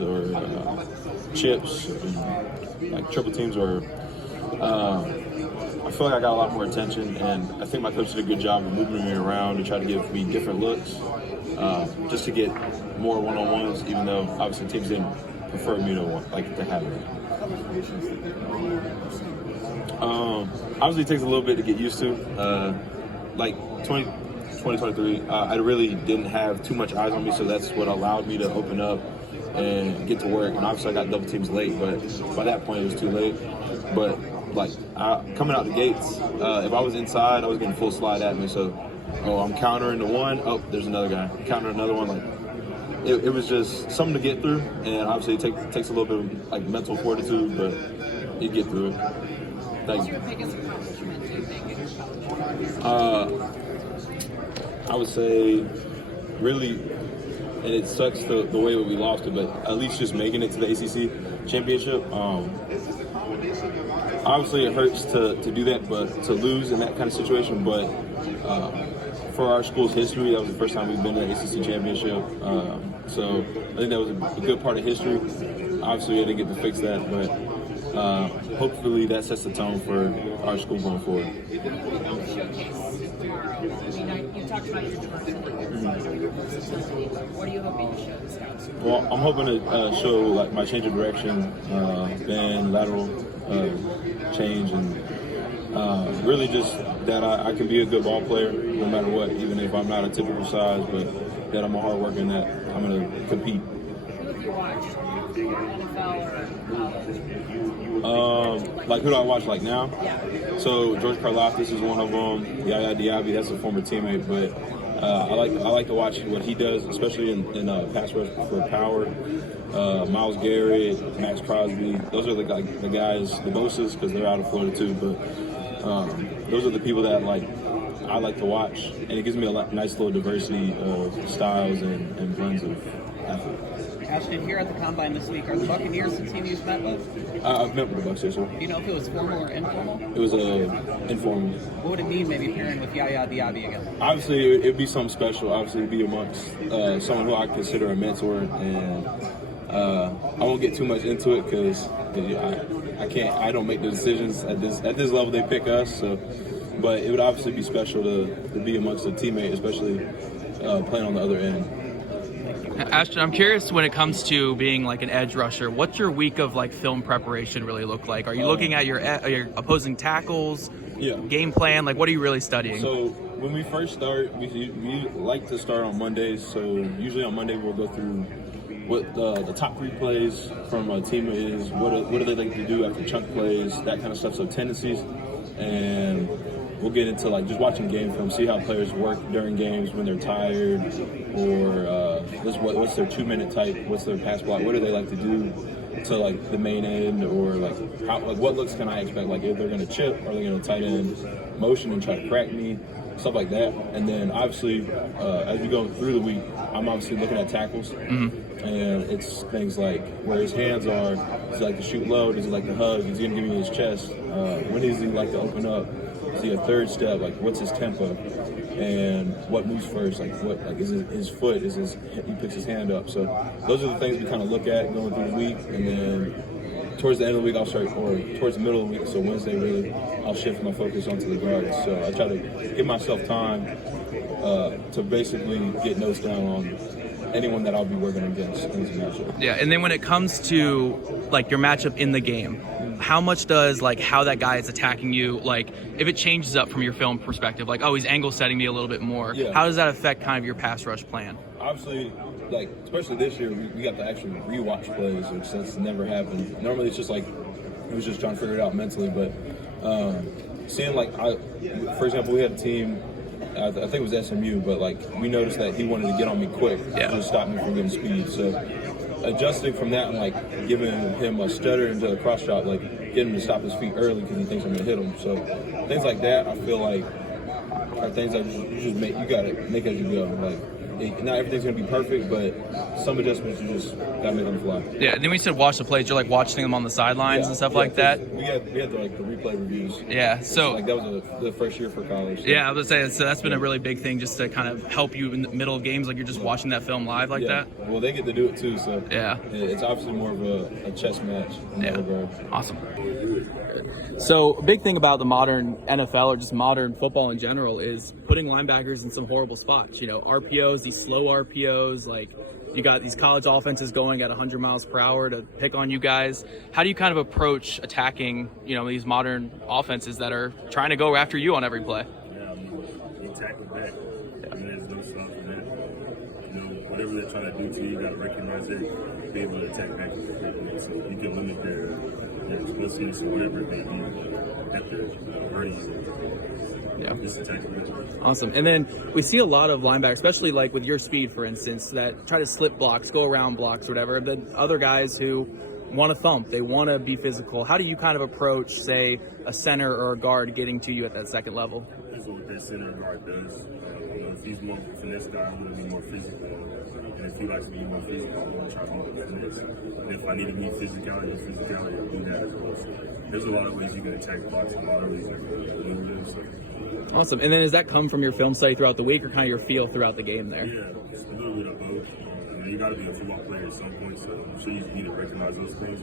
or chips, like triple teams, or I feel like I got a lot more attention, and I think my coach did a good job of moving me around to try to give me different looks, just to get more one-on-ones, even though obviously teams didn't prefer me to have it. Obviously it takes a little bit to get used to. 2023, I really didn't have too much eyes on me, so that's what allowed me to open up and get to work. And obviously I got double teams late, but by that point it was too late. But coming out the gates, if I was inside, I was getting full slide at me. So, I'm countering the one. Oh, there's another guy. Countering another one. It was just something to get through. And obviously it takes a little bit of mental fortitude, but you get through it. What's your biggest accomplishment, do you think, in your college? I would say, really, and it sucks the way that we lost it, but at least just making it to the ACC championship. Obviously, it hurts to do that, but to lose in that kind of situation. But for our school's history, that was the first time we've been to the ACC championship. So I think that was a good part of history. Obviously, I didn't get to fix that, but hopefully that sets the tone for our school going forward. You talked about your diversity. What are you hoping to show the scouts? Well, I'm hoping to show my change of direction, bend, lateral change, and really just that I can be a good ball player no matter what, even if I'm not a typical size, but that I'm a hard worker and that I'm going to compete. Who have you watched? NFL or college? Who do I watch now? Yeah. So George Karlaftis is one of them. Yaya Diaby, that's a former teammate, but I like to watch what he does, especially in pass rush for power. Myles Garrett, Max Crosby, those are the guys, the Bosa's, because they're out of Florida too. But those are the people that I like to watch, and it gives me a nice little diversity of styles and blends of athletes. Ashton, here at the Combine this week, are the Buccaneers the team you've met with? I've met with the Bucs, yes, sir. Do you know if it was formal or informal? It was informal. What would it mean maybe pairing with Yaya Diaby again? Obviously, it'd be something special. Obviously, it'd be amongst someone who I consider a mentor, and I won't get too much into it because I don't make the decisions at this level. They pick us, so. But it would obviously be special to be amongst a teammate, especially playing on the other end. Ashton, I'm curious when it comes to being an edge rusher, what's your week of film preparation really look like? Are you looking at your opposing tackles, game plan? What are you really studying? So when we first start, we like to start on Mondays. So usually on Monday we'll go through what the top 3 plays from a team is, what do they like to do after chunk plays, that kind of stuff, so tendencies. And we'll get into just watching game film, see how players work during games when they're tired, or what's their 2-minute type, what's their pass block, what do they like to do to the main end, or what looks can I expect, if they're going to chip, are they going to tight end motion and try to crack me, stuff like that. And then obviously as we go through the week, I'm obviously looking at tackles, and it's things like where his hands are. Does he like to shoot low? Does he like to hug? Is he going to give me his chest? When does he like to open up? Is he a third step? What's his tempo? And what moves first? Is it his foot? He picks his hand up? So those are the things we kind of look at going through the week, and then towards the end of the week towards the middle of the week, so Wednesday really, I'll shift my focus onto the guards. So I try to give myself time to basically get notes down on anyone that I'll be working against in this matchup. Yeah, and then when it comes to your matchup in the game, how much does how that guy is attacking you, if it changes up from your film perspective, he's angle setting me a little bit more, how does that affect kind of your pass rush plan? Obviously, especially this year, we got to actually rewatch plays, which that's never happened. Normally it's just it was just trying to figure it out mentally, but seeing for example, we had a team, I think it was SMU, but we noticed that he wanted to get on me quick to stop me from getting speed. So adjusting from that and giving him a stutter into the cross chop, getting him to stop his feet early because he thinks I'm gonna hit him. So things like that, I feel are things that you gotta make as you go. Not everything's gonna be perfect, but some adjustments you just gotta make on the fly. Yeah, and then we said watch the plays. You're like watching them on the sidelines and stuff like that. We had the replay reviews. Yeah, so like that was the first year for college. So. Yeah, I was saying, so that's been a really big thing just to kind of help you in the middle of games, like you're just watching that film live like that. Well, they get to do it too, so yeah, it's obviously more of a chess match in that regard. Awesome. So a big thing about the modern NFL or just modern football in general is putting linebackers in some horrible spots. You know, RPOs, these slow RPOs, like you got these college offenses going at 100 miles per hour to pick on you guys. How do you kind of approach attacking, these modern offenses that are trying to go after you on every play? Yeah, you tackle back. And there's no stop for that. Whatever they're trying to do to you, you got to recognize it, be able to attack back. So you can limit their explosiveness or whatever it may be at their earnings. Yeah. Just attack back. Awesome. And then we see a lot of linebackers, especially like with your speed, for instance, that try to slip blocks, go around blocks, whatever. Then other guys who want to thump, they want to be physical. How do you kind of approach, say, a center or a guard getting to you at that second level? That's what that center or guard does. If he's more finesse guy, I'm going to be more physical. And if he likes to be more physical, I'm going to try to be more finesse. And if I need to be physicality, I'll do that as well. So there's a lot of ways you can attack blocks, a lot of ways you can do so. Awesome. And then does that come from your film study throughout the week or kind of your feel throughout the game there? Yeah, it's a little bit of both. You got to be a football player at some point, so I'm sure you need to recognize those things.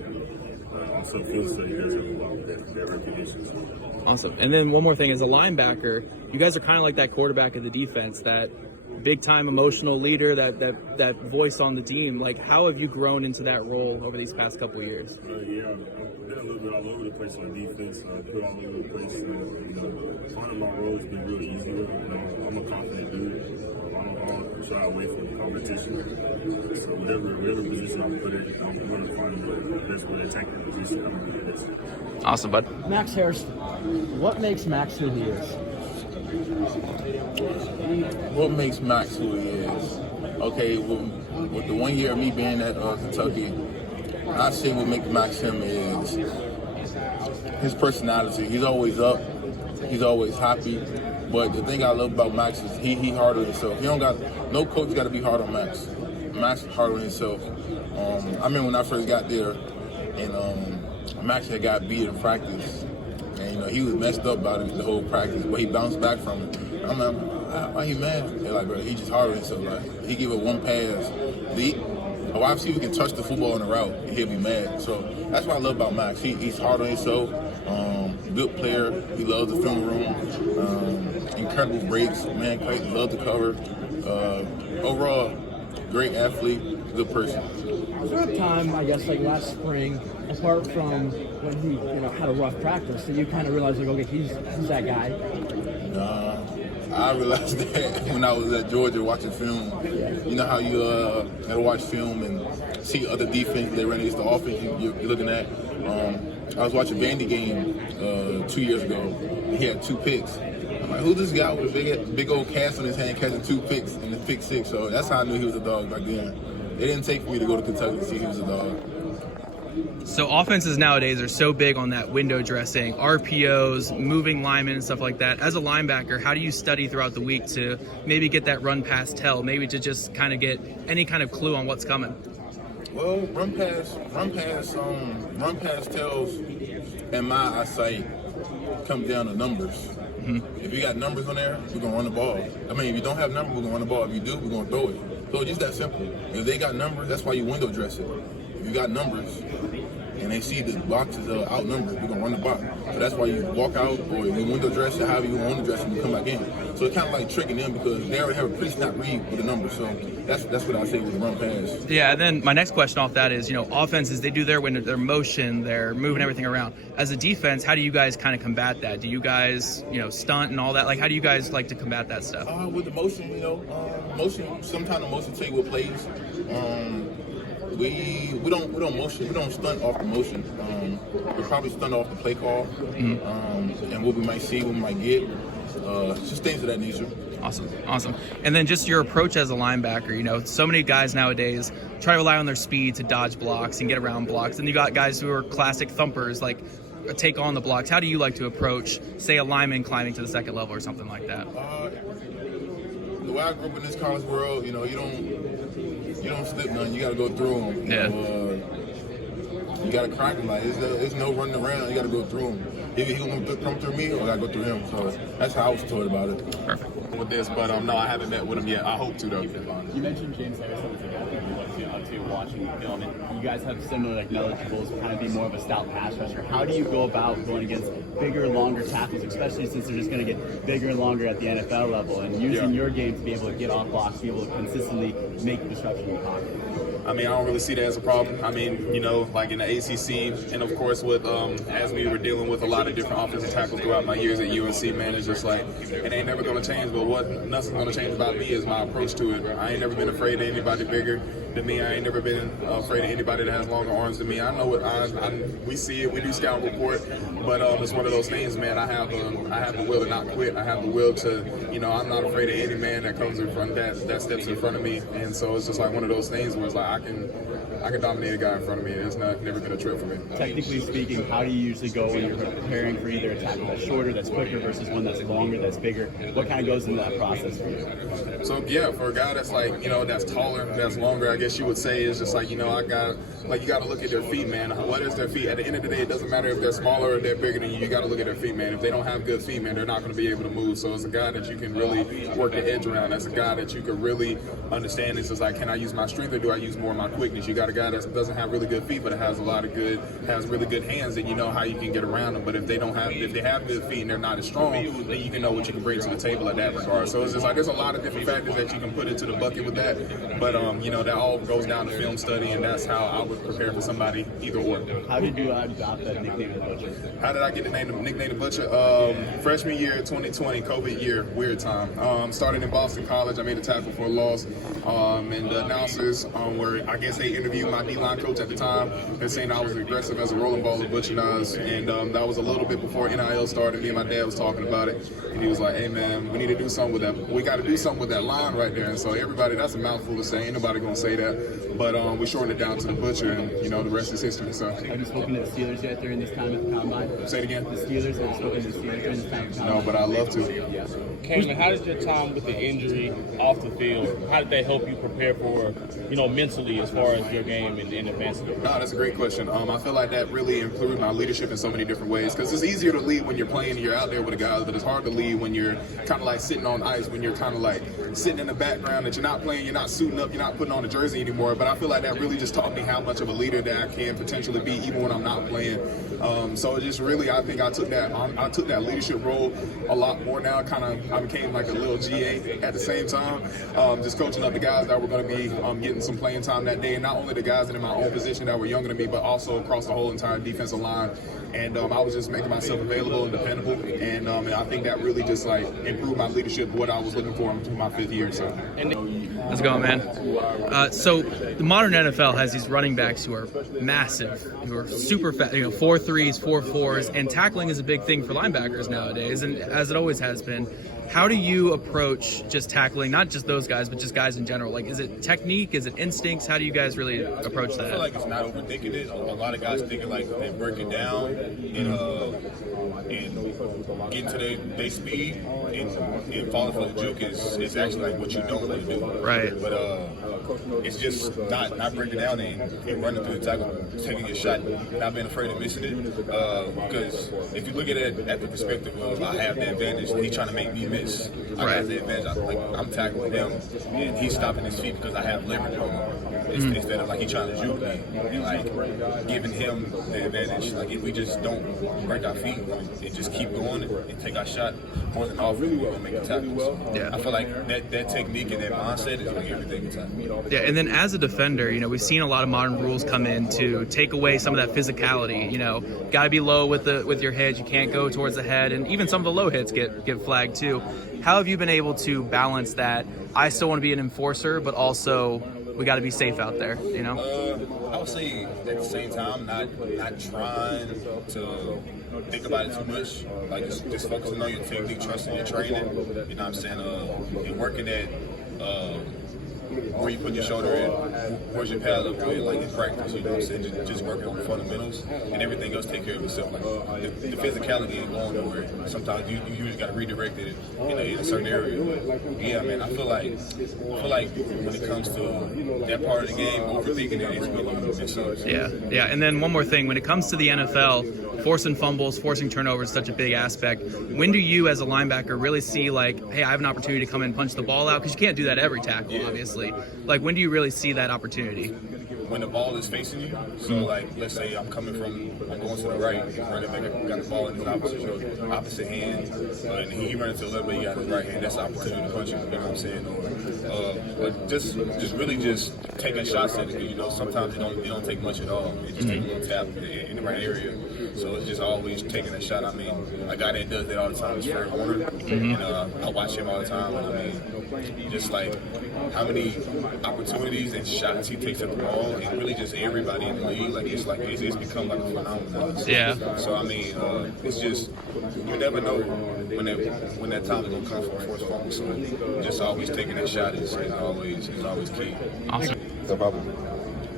But also, field study does have a lot with that recognition. So. Awesome. And then one more thing, as a linebacker, you guys are kind of like that quarterback of the defense, that big-time emotional leader, that voice on the team. Like, how have you grown into that role over these past couple of years? Yeah, I've been a little bit all over the place on defense. I've been all over the place. Finding my role has been really easy with it. I'm a confident dude. I don't shy away from competition. So whatever position I'm put in, I'm going to find the best way to attack that position. I'm going to do this. Awesome, bud. Max Harris, what makes Max who he is? What makes Max who he is? Okay, with the 1 year of me being at Kentucky, I say what makes Max him is his personality. He's always up. He's always happy. But the thing I love about Max is he hard on himself. No coach got to be hard on Max. Max is hard on himself. I remember when I first got there, and Max had got beat in practice, and he was messed up about it the whole practice, but he bounced back from it. I'm like, why he mad? They're like, bro, he just hard on himself. Like, he give it one pass. A wide receiver can touch the football on the route, and he'll be mad. So that's what I love about Max. He's hard on himself. Good player. He loves the film room. Incredible breaks. Man, loves the cover. Overall, great athlete, good person. Was there a time, I guess, like last spring, apart from when he, had a rough practice, that you kind of realized, like, okay, he's that guy? I realized that when I was at Georgia watching film. You know how you gotta watch film and see other defense they run against the offense you're looking at. I was watching Vandy game 2 years ago. And he had 2 picks. I'm like, who's this guy with a big old cast on his hand catching 2 picks in the pick 6? So that's how I knew he was a dog back then. It didn't take for me to go to Kentucky to see he was a dog. So offenses nowadays are so big on that window dressing, RPOs, moving linemen and stuff like that. As a linebacker, how do you study throughout the week to maybe get that run pass tell, maybe to just kind of get any kind of clue on what's coming? Well, run pass tells in my eyesight comes down to numbers. Mm-hmm. If you got numbers on there, we're gonna run the ball. I mean, if you don't have numbers, we're gonna run the ball. If you do, we're gonna throw it. So it's just that simple. If they got numbers, that's why you window dress it. If you got numbers and they see the boxes are outnumbered, we're gonna run the box. So that's why you walk out or you window dress it, however you want to dress it, and you come back in. So it's kind of like tricking them because they already have a pre-snap read with the numbers. So that's what I say with the run pass. Yeah, and then my next question off that is, offenses, they do their window, their motion, they're moving everything around. As a defense, how do you guys kind of combat that? Do you guys, stunt and all that? Like, how do you guys like to combat that stuff? With the motion, sometimes the motion take with plays. We don't motion. We don't stunt off the motion. We probably stunt off the play call, and what we might see, what we might get, just things of that nature. Awesome. And then just your approach as a linebacker. So many guys nowadays try to rely on their speed to dodge blocks and get around blocks, and you got guys who are classic thumpers, like take on the blocks. How do you like to approach, say, a lineman climbing to the second level or something like that? The way I grew up in this college world, You don't slip none. You got to go through them. Yeah. You got to crack him. Like, there's no running around. You got to go through him. Either he's going to come through me or I got to go through him. So that's how I was taught about it. Perfect. With this, but no, I haven't met with him yet. I hope to, though. You mentioned James Harrison together. Obviously, you're watching the film, and you guys have similar like knowledgeables, kind of be more of a stout pass rusher. How do you go about going against bigger, longer tackles, especially since they're just going to get bigger and longer at the NFL level, and using your game to be able to get off blocks, be able to consistently make disruption in the pocket? I mean, I don't really see that as a problem. I mean, you know, like in the ACC, and of course with as we were dealing with a lot of different offensive tackles throughout my years at UNC, man, it's just like it ain't never gonna change. But what nothing's gonna change about me is my approach to it. I ain't never been afraid of anybody bigger than me. I ain't never been afraid of anybody that has longer arms than me. I know what we see it. We do scout report, but it's one of those things, man. I have the will to not quit. I have the will to, you know, I'm not afraid of any man that comes in front that steps in front of me. And so it's just like one of those things where it's like I can dominate a guy in front of me. It's never been a trip for me. Technically speaking, how do you usually go when you're preparing for either a tackle that's shorter, that's quicker, versus one that's longer, that's bigger? What kind of goes into that process for you? So yeah, for a guy that's like, you know, that's taller, that's longer, I guess you would say, is just like, you know, you got to look at their feet, man. What is their feet? At the end of the day, it doesn't matter if they're smaller or they're bigger than you. You got to look at their feet, man. If they don't have good feet, man, they're not going to be able to move. So it's a guy that you can really work the edge around. That's a guy that you can really understand. It's just like, can I use my strength or do I use more of my quickness? You got a guy that doesn't have really good feet, but has really good hands, and you know how you can get around them. But if they have good feet and they're not as strong, then you can know what you can bring to the table at that regard. So it's just like there's a lot of different factors that you can put into the bucket with that. But you know, that all goes down to film study, and that's how I would prepare for somebody either or. How did you adopt that nickname, the Butcher? How did I get the nickname the Butcher? Freshman year, 2020, COVID year, weird time. Started in Boston College. I made a tackle for a loss, and the announcers were, I guess they interviewed my D-line coach at the time. They're saying I was aggressive as a rolling ball of Butcher Nas, and that was a little bit before NIL started. Me and my dad was talking about it, and he was like, "Hey man, we need to do something with that. We got to do something with that line right there." And so everybody, that's a mouthful to say. Ain't nobody gonna say that, but we shortened it down to the Butcher, and you know the rest is history. So. Have you spoken to the Steelers yet during this time at the combine? Say it again. The Steelers, have you spoken to the Steelers during this time at the combine? No, but I'd love to. Yeah. Kaimon, how did your time with the injury off the field, how did that help you prepare for, you know, mentally as far as your game and advancing? No, that's a great question. I feel like that really improved my leadership in so many different ways, because it's easier to lead when you're playing and you're out there with the guys, but it's hard to lead when you're kind of like sitting on ice, when you're kind of like sitting in the background, that you're not playing, you're not suiting up, you're not putting on a jersey anymore. But I feel like that really just taught me how much of a leader that I can potentially be even when I'm not playing. So it just really, I think I took that leadership role a lot more now. I became like a little GA at the same time, just coaching up the guys that were going to be getting some playing time that day, and not only the guys that in my own position that were younger than me, but also across the whole entire defensive line. And I was just making myself available and dependable, and I think that really just like improved my leadership, what I was looking for in my 5th year. So. How's it going, man? So the modern NFL has these running backs who are massive, who are super fast, 4.3s, 4.4s, and tackling is a big thing for linebackers nowadays, and as it always has been. How do you approach just tackling, not just those guys, but just guys in general? Like, is it technique? Is it instincts? How do you guys really approach that? I feel like it's not overthinking it. A lot of guys thinking like they break it down and get to their speed and falling for the juke is actually like what you don't want to do. Right. But it's just not breaking down and running through the tackle, taking your shot, not being afraid of missing it. Because if you look at it at the perspective of I have the advantage, he's trying to make me miss. I have the advantage. I'm tackling him, and he's stopping his feet because I have leverage on him. Instead of like he trying to juke me and like giving him the advantage. Like if we just don't break our feet and just keep going and take our shot, more than often we're gonna make a tackle. So yeah. I feel like that technique and that mindset is like everything in time. Yeah, and then as a defender, we've seen a lot of modern rules come in to take away some of that physicality. Got to be low with your head. You can't go towards the head, and even some of the low hits get flagged too. How have you been able to balance that? I still want to be an enforcer, but also we got to be safe out there. I would say at the same time, not trying to think about it too much. Like just focusing on your technique, trusting your training. You know what I'm saying? And working at where you put your shoulder in, where's your pad up with, like in practice, you know what I'm saying? Just working on the fundamentals, and everything else take care of itself. Like the physicality ain't going nowhere. Sometimes you usually got to redirect it in a certain area. Yeah, man, I feel like when it comes to that part of the game, overthinking it is really sucks. Yeah. And then one more thing, when it comes to the NFL, forcing fumbles, forcing turnovers is such a big aspect. When do you, as a linebacker, really see like, hey, I have an opportunity to come in and punch the ball out? Because you can't do that every tackle, obviously. Like, when do you really see that opportunity? When the ball is facing you, so like let's say I'm going to the right, running back got the ball in his opposite hand, and he runs to a little bit, he got his right hand, that's an opportunity to punch you, you know what I'm saying? But just really taking shots at it, because you know sometimes it don't take much at all. It just takes a little tap in the right area. So it's just always taking a shot. I mean, a guy that does that all the time is Fred Warner, and I watch him all the time. And I mean, just like how many opportunities and shots he takes at the ball, and really just everybody in the league, it's become like a phenomenon. Yeah. So I mean, it's just you never know when that time is gonna come for a forced fumble. So just always taking that shot is always key. Awesome. No problem.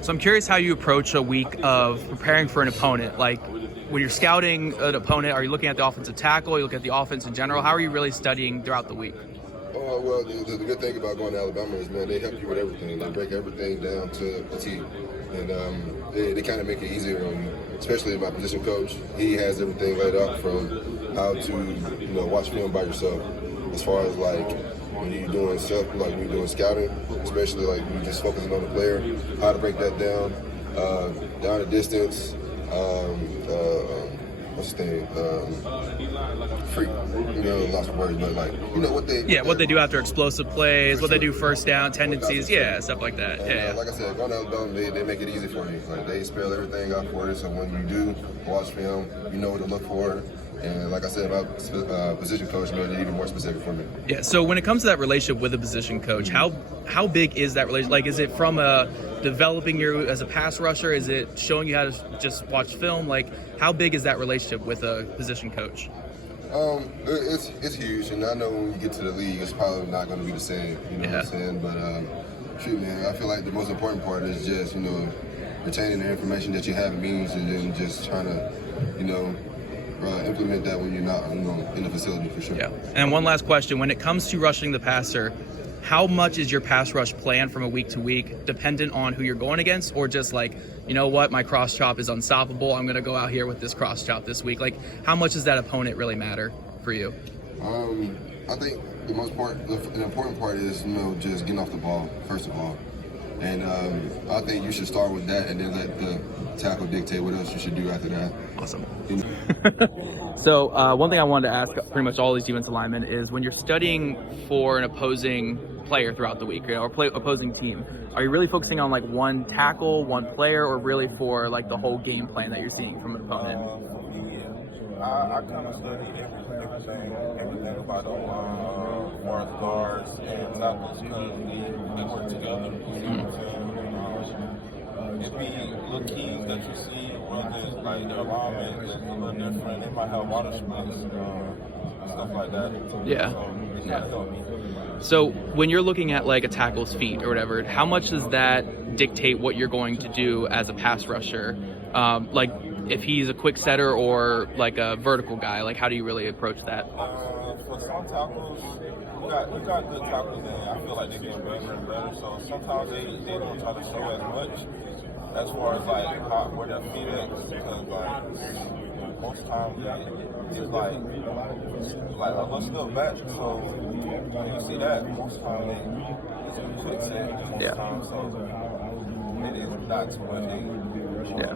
So I'm curious how you approach a week of preparing for an opponent. Like, when you're scouting an opponent, are you looking at the offensive tackle? Are you looking at the offense in general? How are you really studying throughout the week? Oh, well, the good thing about going to Alabama is, man, they help you with everything. They break everything down to a T. And they kind of make it easier on you, especially my position coach. He has everything laid out from how to, watch film by yourself. As far as, like, when you're doing stuff, like when you're doing scouting, especially, like, when you're just focusing on the player, how to break that down, down the distance, what's his name? Freak. Lost my words, but like, what they. Yeah, what they do after explosive plays, what they do first down, tendencies, stuff like that. And, like I said, going to Alabama, they make it easy for you. Like, they spell everything out for you, so when you do watch film, you know what to look for. And like I said, my position coach made it even more specific for me. Yeah, so when it comes to that relationship with a position coach, how big is that relationship? Like, is it from developing you as a pass rusher? Is it showing you how to just watch film? Like, how big is that relationship with a position coach? It's huge, and I know when you get to the league, it's probably not going to be the same. You know what I'm saying? But shoot, man, I feel like the most important part is just retaining the information that you have in meetings, and then just trying to implement that when you're not in the facility, for sure. Yeah. And one last question: when it comes to rushing the passer, how much is your pass rush plan from a week to week dependent on who you're going against, or just like, my cross chop is unstoppable, I'm going to go out here with this cross chop this week? Like, how much does that opponent really matter for you? I think the important part is, just getting off the ball, first of all. And I think you should start with that and then let the tackle dictate what else you should do after that. Awesome. So one thing I wanted to ask pretty much all these defensive linemen is, when you're studying for an opposing player throughout the week, or opposing team, are you really focusing on like one tackle, one player, or really for like the whole game plan that you're seeing from an opponent? I kind of study everything about the guards and tackles, because we work together. It be little keys that you see, whether like their alignment is a little different. They might have water splits and stuff like that. Yeah. So it help me. So when you're looking at like a tackle's feet or whatever, how much does that dictate what you're going to do as a pass rusher? Like, if he's a quick setter or like a vertical guy, like how do you really approach that? For some tackles, we got good tackles, and I feel like they're getting better and better. So sometimes they don't try to show as much as far as like where their feet at, because like most times it's like a little step back. So when you see that, most times it's a quick set. Yeah. So it is not too much. Yeah.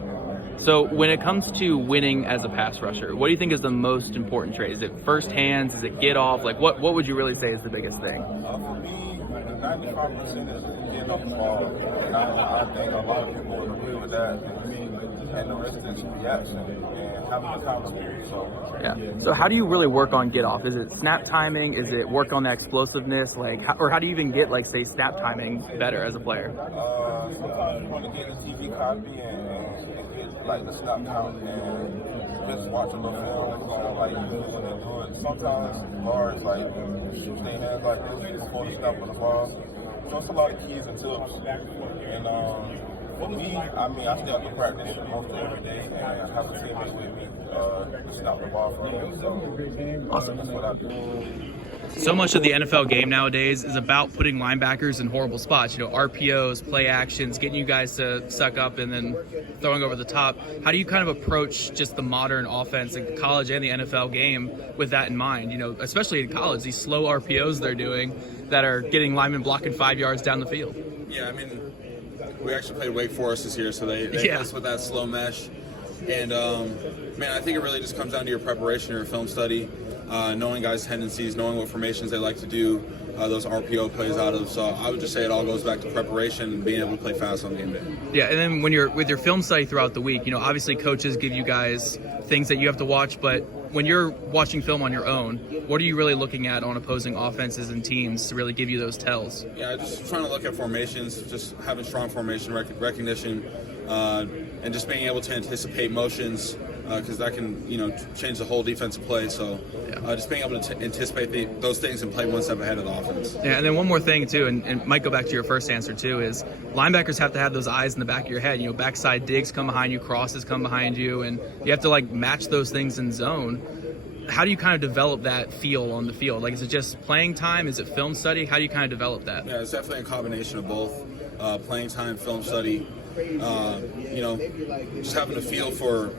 So when it comes to winning as a pass rusher, what do you think is the most important trait? Is it first hands? Is it get off? Like, what would you really say is the biggest thing? For me, 95% is getting off the ball. And I think a lot of people would agree with that. And the rest is reaction and having a conversation. So how do you really work on get off? Is it snap timing? Is it work on that explosiveness? Like, or how do you even get, like, say, snap timing better as a player? Sometimes you want to get the TV copy and get like the snap count and just watch a little film, like when they do it. Sometimes guards like shoot their hands like this before the snap of the ball. So it's a lot of keys and tips. And for me, I mean, I still have to practice most every day, and I have a teammate with me to stop the ball from me. So Awesome. That's what I do. So much of the NFL game nowadays is about putting linebackers in horrible spots. You know, RPOs, play actions, getting you guys to suck up and then throwing over the top. How do you kind of approach just the modern offense, like the college and the NFL game, with that in mind? You know, especially in college, these slow RPOs they're doing that are getting linemen blocking 5 yards down the field. Yeah, I mean, we actually played Wake Forest this year, so they mess with that slow mesh. And, man, I think it really just comes down to your preparation, your film study, knowing guys' tendencies, knowing what formations they like to do those RPO plays out of. So I would just say it all goes back to preparation and being able to play fast on game day. Yeah, and then when you're with your film study throughout the week, you know, obviously coaches give you guys things that you have to watch, but when you're watching film on your own, what are you really looking at on opposing offenses and teams to really give you those tells? Yeah, just trying to look at formations, just having strong formation recognition, and just being able to anticipate motions, because that can, you know, change the whole defensive play. So just being able to anticipate those things and play one step ahead of the offense. Yeah, and then one more thing too, and might go back to your first answer too, is linebackers have to have those eyes in the back of your head. You know, backside digs come behind you, crosses come behind you, and you have to like match those things in zone. How do you kind of develop that feel on the field? Like, is it just playing time? Is it film study? How do you kind of develop that? Yeah, it's definitely a combination of both. Playing time, film study, you know, just having a feel for,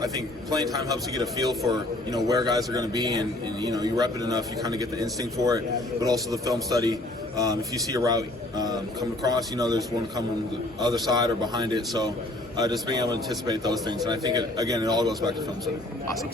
I think playing time helps you get a feel for, you know, where guys are going to be, and, you know, you rep it enough, you kind of get the instinct for it, but also the film study. If you see a route coming across, you know, there's one coming the other side or behind it. So just being able to anticipate those things. And I think, it all goes back to film study. Awesome.